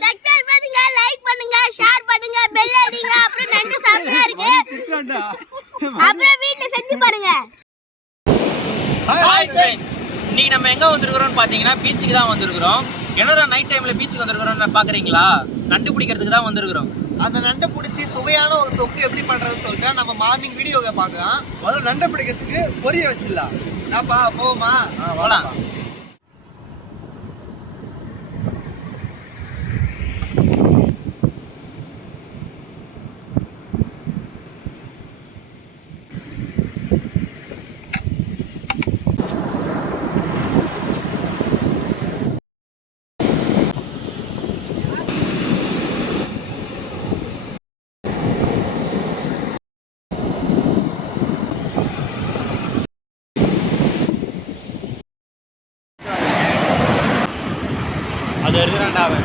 Subscribe பண்ணுங்க, like பண்ணுங்க, share பண்ணுங்க, பெல் அடிங்க. அப்புறம் நண்டு சாப்பிட்டே இருக்கு. அப்புறம் வீட்ல செஞ்சு பாருங்க. ஹாய் ஃப்ரெண்ட்ஸ், இன்னைக்கு நம்ம எங்க வந்திருக்கிறோம்னு பாத்தீங்கன்னா பீச்சுக்கு தான் வந்திருக்கிறோம். என்னடா நைட் டைம்ல பீச்சுக்கு வந்திருக்கிறோம்னு பாக்குறீங்களா? நண்டு பிடிக்கிறதுக்கு தான் வந்திருக்கிறோம். அந்த நண்டை பிடிச்சி சுவையான ஒரு தொக்கு எப்படி பண்றதுன்னு சொல்லிட்டு நம்ம மார்னிங் வீடியோவை பார்க்கலாம். முதல்ல நண்டை பிடிக்கிறதுக்கு பொரிய வச்சிடலாம். நாப்பா போமா போலாம். அது இருக்கிறான்டா அவன்.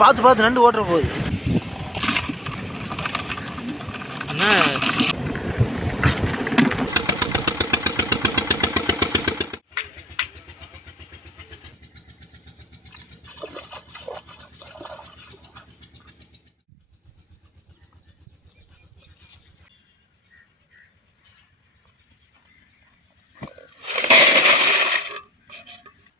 பார்த்து பார்த்து நண்டு ஓட்டுற போகுது. என்ன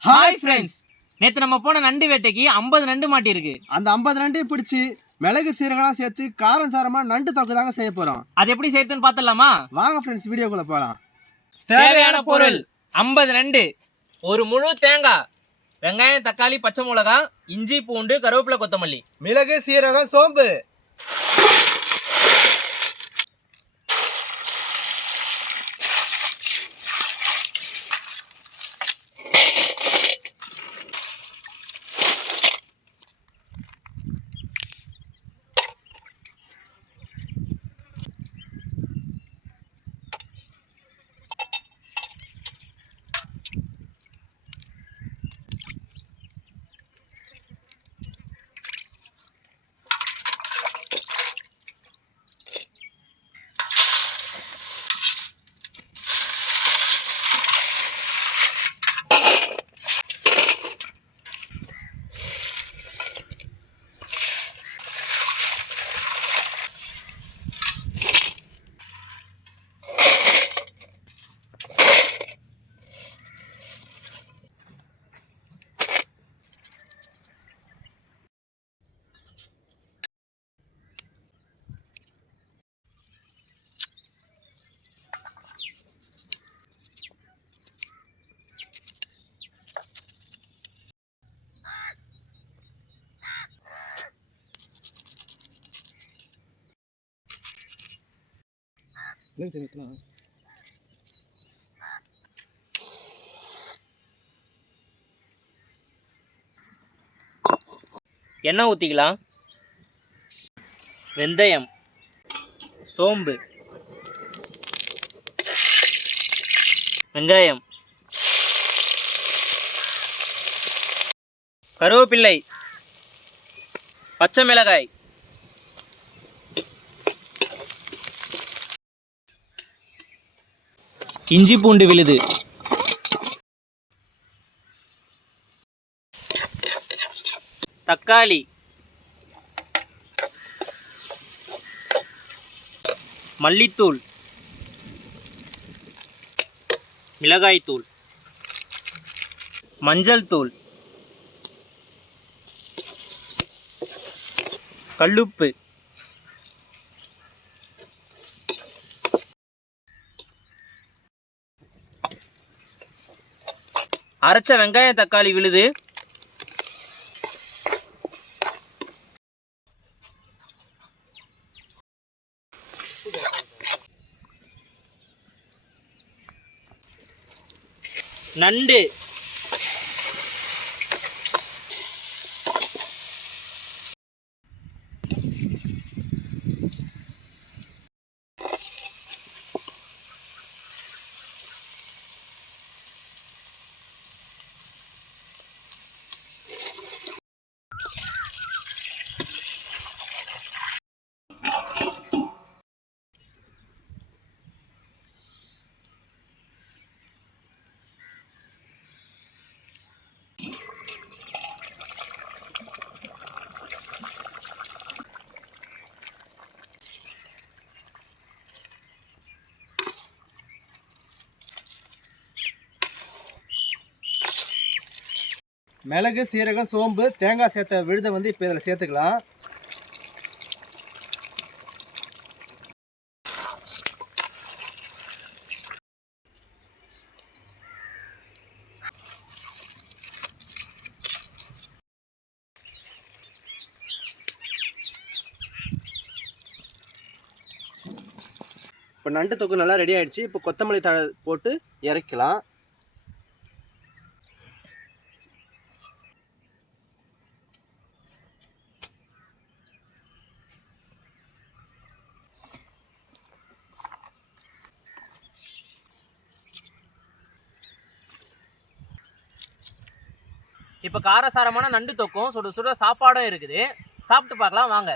ஹாய் ஃப்ரெண்ட்ஸ், நேற்று நம்ம போன நண்டு வேட்டைக்கு 50 நண்டு மாட்டியிருக்கு. அந்த 50 நண்டையும் பிடிச்சி மிளகு சீரகம்லாம் சேர்த்து காரம் சாரமா நண்டு தொக்கு தாங்க செய்ய போறோம். அது எப்படி செய்யறதுன்னு பார்த்துடலாமா? வாங்க ஃப்ரெண்ட்ஸ், வீடியோக்குள்ள போகலாம். தேவையான பொருள் 50 நண்டு, ஒரு முழு தேங்காய், வெங்காயம், தக்காளி, பச்சை மிளகாய், இஞ்சி, பூண்டு, கருவேப்பிலை, கொத்தமல்லி, மிளகு சீரகம், சோம்பு. எண்ணெய் ஊற்றிக்கலாம். வெந்தயம், சோம்பு, வெங்காயம், கருவேப்பிள்ளை, பச்சை மிளகாய், இஞ்சி பூண்டு விழுது, தக்காளி, மல்லித்தூள், மிளகாய்த்தூள், மஞ்சள் தூள், கல்லுப்பு, அரைச்ச வெங்காயம், தக்காளி விழுது, நண்டு, மிளகு, சீரகம், சோம்பு, தேங்காய் சேர்த்த விழுதை வந்து இப்போ இதில் சேர்த்துக்கலாம். இப்போ நண்டு தொக்கு நல்லா ரெடி ஆயிடுச்சு. இப்போ கொத்தமல்லி தழை போட்டு இறக்கலாம். இப்போ காரசாரமான நண்டு தொக்கும் சுட சுட சாப்பாடும் இருக்குது. சாப்பிட்டு பார்க்கலாம் வாங்க.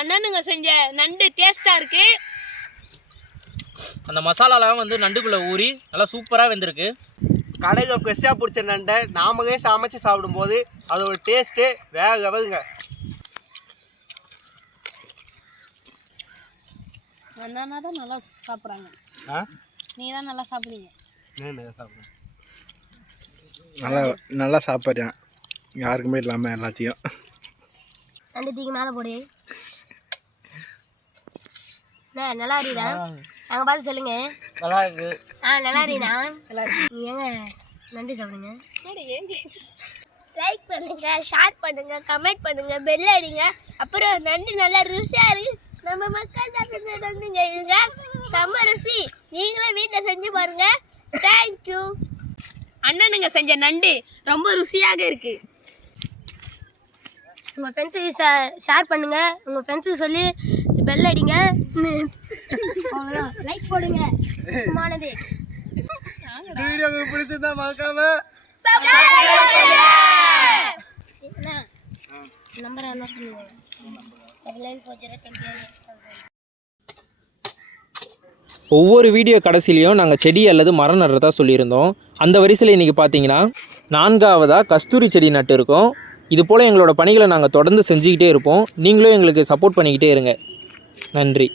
அண்ணனுங்க செஞ்ச நண்டு டேஸ்டா இருக்கு. அந்த மசாலாலாம் வந்து நண்டுக்குள்ளே ஊறி நல்லா சூப்பராக வெந்திருக்கு. கடையில் ஃப்ரெஷ்ஷாக பிடிச்ச நண்டை நாமளே சமைச்சு சாப்பிடும்போது அதோட டேஸ்ட்டு வேக வருங்க. அண்ணா தான் நல்லா சாப்பிட்றாங்க. நீ தான் நல்லா சாப்பிடுங்க. நல்லா சாப்பிட்றேன், யாருக்குமே இல்லாமல் எல்லாத்தையும். நண்டு தூக்கி மேலே போடு. நல்லா இருக்கா? அங்கே பார்த்து சொல்லுங்க. நல்லா இருக்கு. நல்லா இருக்கா? நீ ஏங்க நண்டு சாப்பிடுங்க. லைக் பண்ணுங்க, ஷேர் பண்ணுங்க, கமெண்ட் பண்ணுங்க, பெல் அடிங்க. அப்புறம் நண்டு நல்லா ருசியாக இருக்கு. நம்ம மக்கள் தான் நண்டுங்க, இதுங்க செம்ம ருசி. நீங்களும் வீட்டில் செஞ்சு பாருங்க. தேங்க்யூ. அண்ணனுங்க செஞ்ச நண்டு ரொம்ப ருசியாக இருக்கு. உங்கள் ஃப்ரெண்ட்ஸுக்கு ஷேர் பண்ணுங்க, உங்கள் ஃப்ரெண்ட்ஸுக்கு சொல்லி பெல் அடிங்க. அவ்வளோதான், லைக் போடுங்க. மானது வீடியோ பிடிச்சிருந்தா மறக்காம நம்பர் ஒவ்வொரு வீடியோ கடைசிலையும் நாங்கள் செடி அல்லது மரம் நடுறதா சொல்லியிருந்தோம். அந்த வரிசையில் இன்றைக்கி பார்த்தீங்கன்னா 4ஆவதாக கஸ்தூரி செடி நட்டு இருக்கோம். இது போல் எங்களோட பணிகளை நாங்கள் தொடர்ந்து செஞ்சுக்கிட்டே இருப்போம். நீங்களும் எங்களுக்கு சப்போர்ட் பண்ணிக்கிட்டே இருங்க. நன்றி.